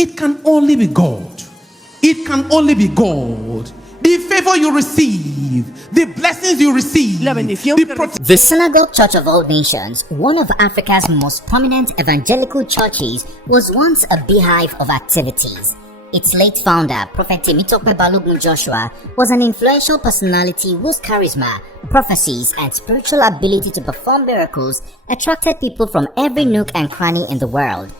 it can only be God. It can only be God. The favor you receive, the blessings you receive, the Synagogue Church of All Nations, one of Africa's most prominent evangelical churches, was once a beehive of activities. Its late founder, Prophet Temitope Balogun Joshua, was an influential personality whose charisma, prophecies, and spiritual ability to perform miracles attracted people from every nook and cranny in the world.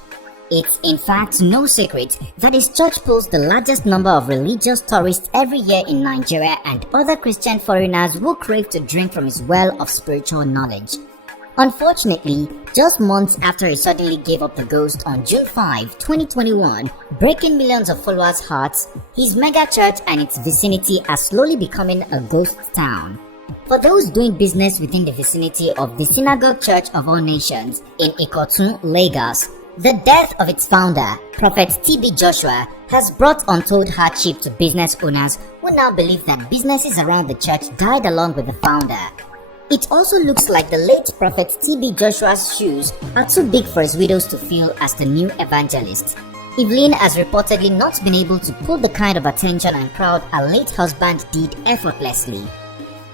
It's in fact no secret that his church pulls the largest number of religious tourists every year in Nigeria and other Christian foreigners who crave to drink from his well of spiritual knowledge. Unfortunately, just months after he suddenly gave up the ghost on June 5, 2021, breaking millions of followers' hearts, his mega church and its vicinity are slowly becoming a ghost town. For those doing business within the vicinity of the Synagogue Church of All Nations in Ikotun, Lagos, the death of its founder, Prophet TB Joshua, has brought untold hardship to business owners who now believe that businesses around the church died along with the founder. It also looks like the late Prophet TB Joshua's shoes are too big for his widows to fill as the new evangelist. Evelyn has reportedly not been able to pull the kind of attention and crowd her late husband did effortlessly.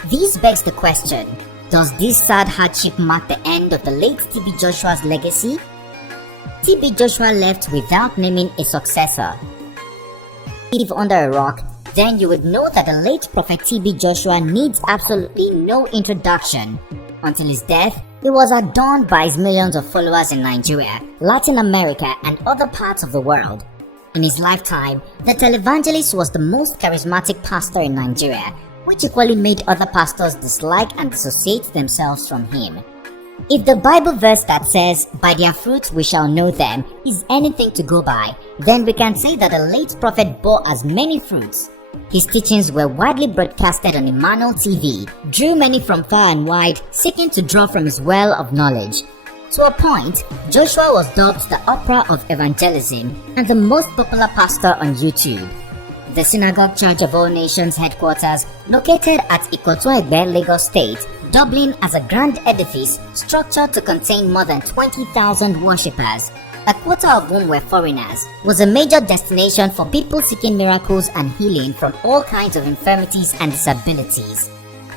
This begs the question, does this sad hardship mark the end of the late TB Joshua's legacy? TB Joshua left without naming a successor. If under a rock, then you would know that the late Prophet TB Joshua needs absolutely no introduction. Until his death, he was adorned by his millions of followers in Nigeria, Latin America, and other parts of the world. In his lifetime, the televangelist was the most charismatic pastor in Nigeria, which equally made other pastors dislike and dissociate themselves from him. If the Bible verse that says, "By their fruits we shall know them," is anything to go by, then we can say that the late prophet bore as many fruits. His teachings were widely broadcasted on Emmanuel TV, drew many from far and wide, seeking to draw from his well of knowledge. To a point, Joshua was dubbed the opera of evangelism and the most popular pastor on YouTube. The Synagogue Church of All Nations headquarters, located at Ikotun-Egbe, Lagos State, doubling as a grand edifice structured to contain more than 20,000 worshippers, a quarter of whom were foreigners, was a major destination for people seeking miracles and healing from all kinds of infirmities and disabilities.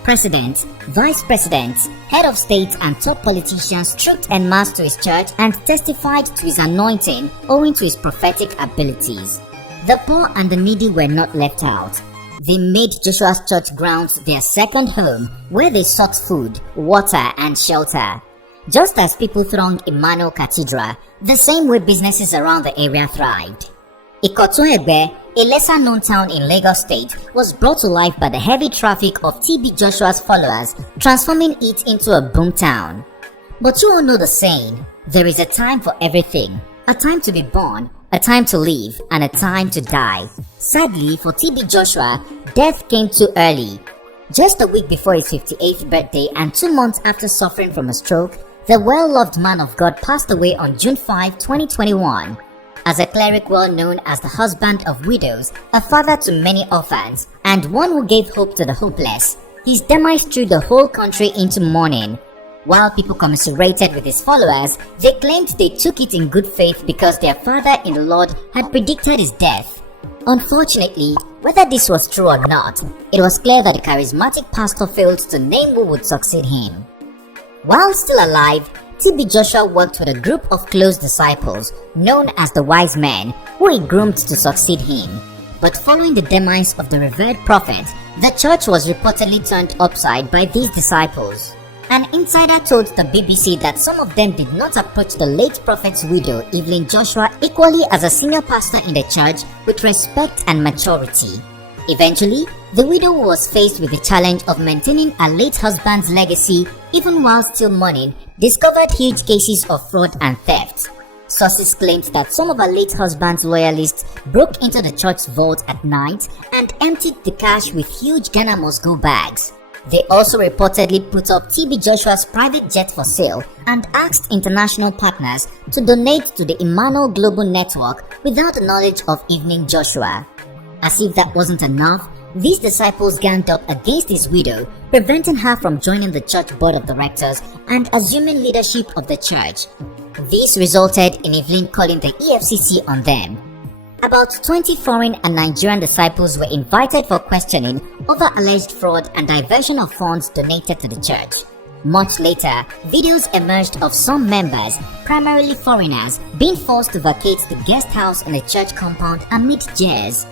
Presidents, vice presidents, head of state and top politicians trooped en masse to his church and testified to his anointing owing to his prophetic abilities. The poor and the needy were not left out. They made Joshua's church grounds their second home, where they sought food, water, and shelter. Just as people thronged Emmanuel Cathedral, the same way businesses around the area thrived. Ikotun-Egbe, a lesser-known town in Lagos State, was brought to life by the heavy traffic of TB Joshua's followers, transforming it into a boom town. But you all know the saying, there is a time for everything, a time to be born, a time to live, and a time to die. Sadly for TB Joshua, death came too early. Just a week before his 58th birthday and 2 months after suffering from a stroke, the well-loved man of God passed away on June 5, 2021. As a cleric well known as the husband of widows, a father to many orphans, and one who gave hope to the hopeless, his demise threw the whole country into mourning. While people commiserated with his followers, they claimed they took it in good faith because their father in the Lord had predicted his death. Unfortunately, whether this was true or not, it was clear that the charismatic pastor failed to name who would succeed him. While still alive, TB Joshua worked with a group of close disciples known as the Wise Men, who he groomed to succeed him. But following the demise of the revered prophet, the church was reportedly turned upside by these disciples. An insider told the BBC that some of them did not approach the late prophet's widow, Evelyn Joshua, equally as a senior pastor in the church with respect and maturity. Eventually, the widow was faced with the challenge of maintaining her late husband's legacy even while still mourning, discovered huge cases of fraud and theft. Sources claimed that some of her late husband's loyalists broke into the church's vault at night and emptied the cash with huge Ghana must-go bags. They also reportedly put up TB Joshua's private jet for sale and asked international partners to donate to the Emmanuel Global Network without the knowledge of Evelyn Joshua. As if that wasn't enough, these disciples ganged up against his widow, preventing her from joining the church board of directors and assuming leadership of the church. This resulted in Evelyn calling the EFCC on them. About 20 foreign and Nigerian disciples were invited for questioning over alleged fraud and diversion of funds donated to the church. Much later, videos emerged of some members, primarily foreigners, being forced to vacate the guest house in the church compound amid jeers.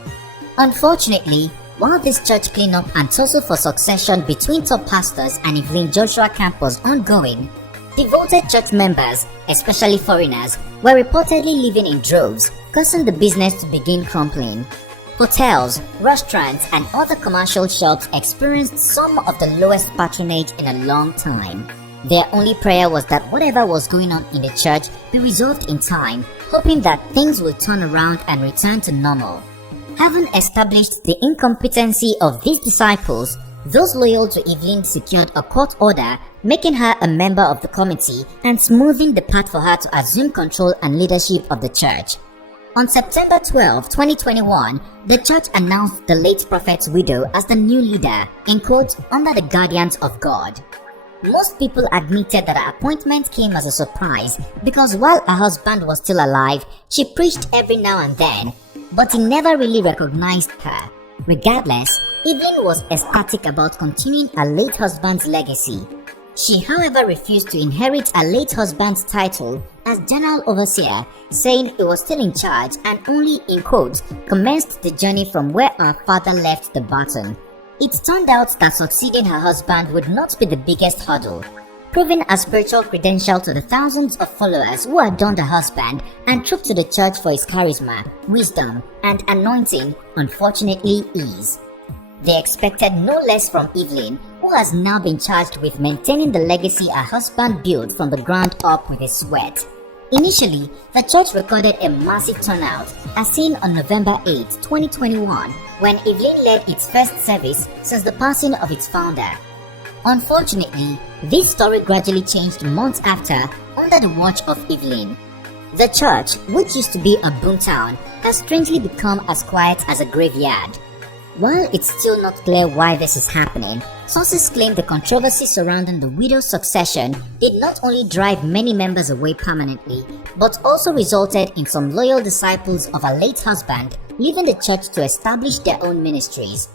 Unfortunately, while this church cleanup and tussle for succession between top pastors and Evelyn Joshua camp was ongoing, devoted church members, especially foreigners, were reportedly leaving in droves, causing the business to begin crumbling. Hotels, restaurants, and other commercial shops experienced some of the lowest patronage in a long time. Their only prayer was that whatever was going on in the church be resolved in time, hoping that things will turn around and return to normal. Having established the incompetency of these disciples, those loyal to Evelyn secured a court order, making her a member of the committee and smoothing the path for her to assume control and leadership of the church. On September 12, 2021, the church announced the late prophet's widow as the new leader, in quotes, under the guidance of God. Most people admitted that her appointment came as a surprise because while her husband was still alive, she preached every now and then, but he never really recognized her. Regardless, Evelyn was ecstatic about continuing her late husband's legacy. She, however, refused to inherit her late husband's title as general overseer, saying he was still in charge and only, in quotes, commenced the journey from where her father left the baton. It turned out that succeeding her husband would not be the biggest hurdle, proving a spiritual credential to the thousands of followers who adorned her husband and trooped to the church for his charisma, wisdom, and anointing, unfortunately is. They expected no less from Evelyn, who has now been charged with maintaining the legacy her husband built from the ground up with his sweat. Initially, the church recorded a massive turnout, as seen on November 8, 2021, when Evelyn led its first service since the passing of its founder. Unfortunately, this story gradually changed months after under the watch of Evelyn. The church, which used to be a boomtown, has strangely become as quiet as a graveyard. While it's still not clear why this is happening, sources claim the controversy surrounding the widow's succession did not only drive many members away permanently, but also resulted in some loyal disciples of her late husband leaving the church to establish their own ministries.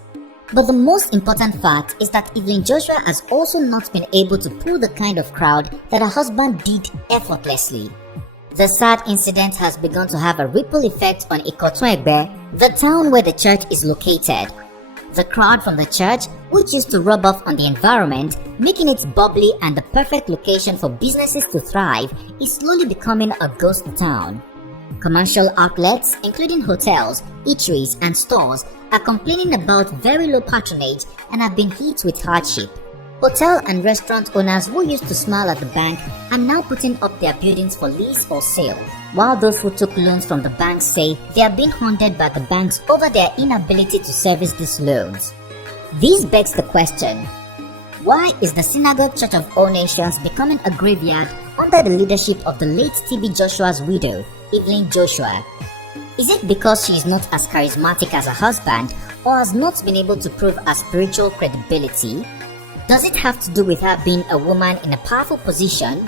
But the most important fact is that Evelyn Joshua has also not been able to pull the kind of crowd that her husband did effortlessly. The sad incident has begun to have a ripple effect on Ikoton-Egbe, the town where the church is located. The crowd from the church, which used to rub off on the environment, making it bubbly and the perfect location for businesses to thrive, is slowly becoming a ghost town. Commercial outlets, including hotels, eateries, and stores, are complaining about very low patronage and have been hit with hardship. Hotel and restaurant owners who used to smile at the bank are now putting up their buildings for lease or sale, while those who took loans from the banks say they are being haunted by the banks over their inability to service these loans. This begs the question, why is the Synagogue Church of All Nations becoming a graveyard under the leadership of the late TB Joshua's widow, Evelyn Joshua? Is it because she is not as charismatic as her husband or has not been able to prove her spiritual credibility? Does it have to do with her being a woman in a powerful position?